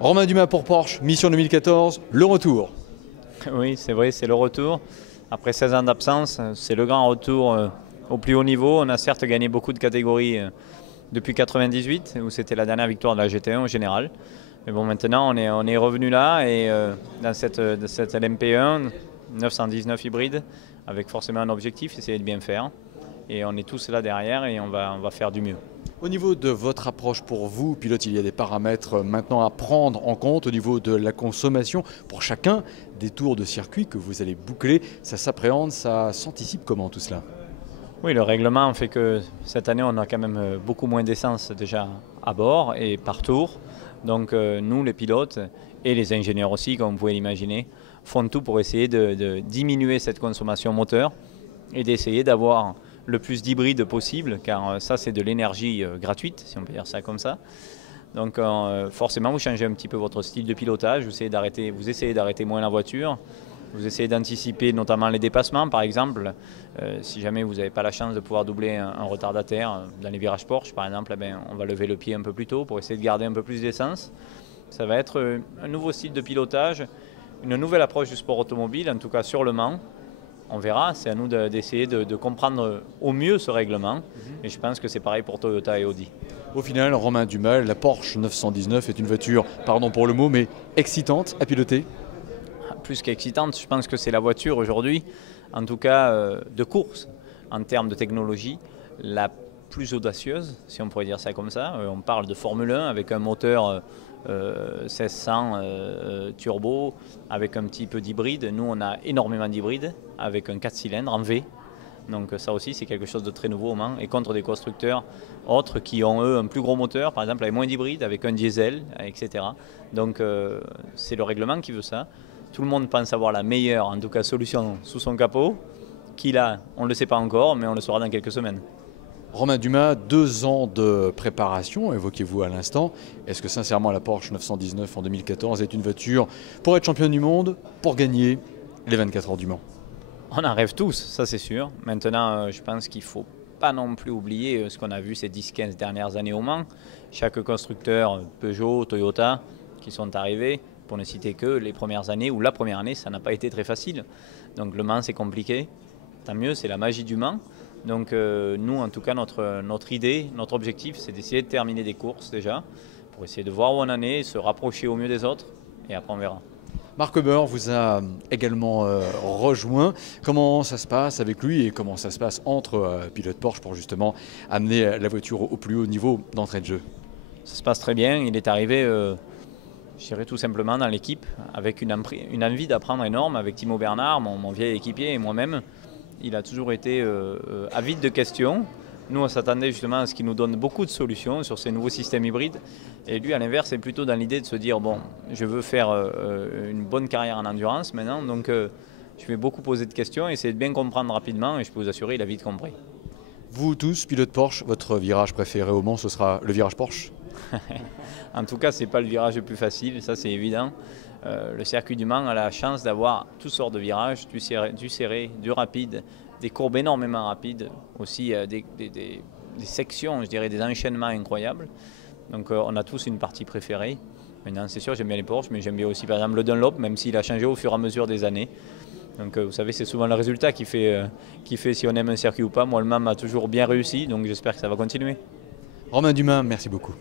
Romain Dumas pour Porsche, mission 2014, le retour. Oui, c'est vrai, c'est le retour. Après 16 ans d'absence, c'est le grand retour au plus haut niveau. On a certes gagné beaucoup de catégories depuis 98, où c'était la dernière victoire de la GT1 au général. Mais bon, maintenant, on est revenu là, et dans cette LMP1, 919 hybride, avec forcément un objectif, essayer de bien faire. Et on est tous là derrière, et on va faire du mieux. Au niveau de votre approche pour vous, pilote, il y a des paramètres maintenant à prendre en compte au niveau de la consommation pour chacun des tours de circuit que vous allez boucler. Ça s'appréhende, ça s'anticipe comment tout cela? Oui, le règlement fait que cette année, on a quand même beaucoup moins d'essence déjà à bord et par tour. Donc nous, les pilotes et les ingénieurs aussi, comme vous pouvez l'imaginer, font tout pour essayer de diminuer cette consommation moteur et d'essayer d'avoir le plus d'hybride possible, car ça, c'est de l'énergie gratuite, si on peut dire ça comme ça. Donc forcément, vous changez un petit peu votre style de pilotage, vous essayez d'arrêter moins la voiture. Vous essayez d'anticiper notamment les dépassements, par exemple. Si jamais vous n'avez pas la chance de pouvoir doubler un retardataire dans les virages Porsche, par exemple, eh bien, on va lever le pied un peu plus tôt pour essayer de garder un peu plus d'essence. Ça va être un nouveau style de pilotage, une nouvelle approche du sport automobile, en tout cas sur le Mans. On verra, c'est à nous d'essayer de comprendre au mieux ce règlement. Et je pense que c'est pareil pour Toyota et Audi. Au final, Romain Dumas, la Porsche 919 est une voiture, pardon pour le mot, mais excitante à piloter. Plus qu'excitante, je pense que c'est la voiture aujourd'hui, en tout cas de course, en termes de technologie, la plus audacieuse, si on pourrait dire ça comme ça. On parle de Formule 1 avec un moteur 1600 turbo, avec un petit peu d'hybride. Nous, on a énormément d'hybrides, avec un 4 cylindres en V. Donc ça aussi, c'est quelque chose de très nouveau au Mans, et contre des constructeurs autres qui ont, eux, un plus gros moteur, par exemple avec moins d'hybride, avec un diesel, etc. Donc c'est le règlement qui veut ça. Tout le monde pense avoir la meilleure, en tout cas, solution sous son capot. Qu'il a, on ne le sait pas encore, mais on le saura dans quelques semaines. Romain Dumas, 2 ans de préparation, évoquez-vous à l'instant. Est-ce que sincèrement la Porsche 919 en 2014 est une voiture pour être championne du monde, pour gagner les 24 heures du Mans? On en rêve tous, ça c'est sûr. Maintenant, je pense qu'il ne faut pas non plus oublier ce qu'on a vu ces 10-15 dernières années au Mans. Chaque constructeur, Peugeot, Toyota, qui sont arrivés, pour ne citer que les premières années, ou la première année, ça n'a pas été très facile. Donc le Mans, c'est compliqué. Tant mieux, c'est la magie du Mans. Donc nous, en tout cas, notre idée, notre objectif, c'est d'essayer de terminer des courses déjà, pour essayer de voir où on en est, se rapprocher au mieux des autres, et après on verra. Marc Weber vous a également rejoint. Comment ça se passe avec lui et comment ça se passe entre pilotes Porsche pour justement amener la voiture au plus haut niveau d'entrée de jeu? Ça se passe très bien. Il est arrivé, je dirais tout simplement, dans l'équipe avec une envie d'apprendre énorme avec Timo Bernard, mon vieil équipier, et moi-même. Il a toujours été avide de questions. Nous, on s'attendait justement à ce qu'il nous donne beaucoup de solutions sur ces nouveaux systèmes hybrides. Et lui, à l'inverse, c'est plutôt dans l'idée de se dire, bon, je veux faire une bonne carrière en endurance maintenant, donc je vais beaucoup poser de questions, essayer de bien comprendre rapidement, et je peux vous assurer, il a vite compris. Vous tous, pilote Porsche, votre virage préféré au Mans, ce sera le virage Porsche? En tout cas, ce n'est pas le virage le plus facile, ça c'est évident. Le circuit du Mans a la chance d'avoir toutes sortes de virages, du serré, du rapide, des courbes énormément rapides, aussi des sections, je dirais des enchaînements incroyables. Donc on a tous une partie préférée. Maintenant, c'est sûr, j'aime bien les Porsche, mais j'aime bien aussi par exemple le Dunlop, même s'il a changé au fur et à mesure des années. Donc vous savez, c'est souvent le résultat qui fait si on aime un circuit ou pas. Moi, le Mans m'a toujours bien réussi, donc j'espère que ça va continuer. Romain Dumas, merci beaucoup.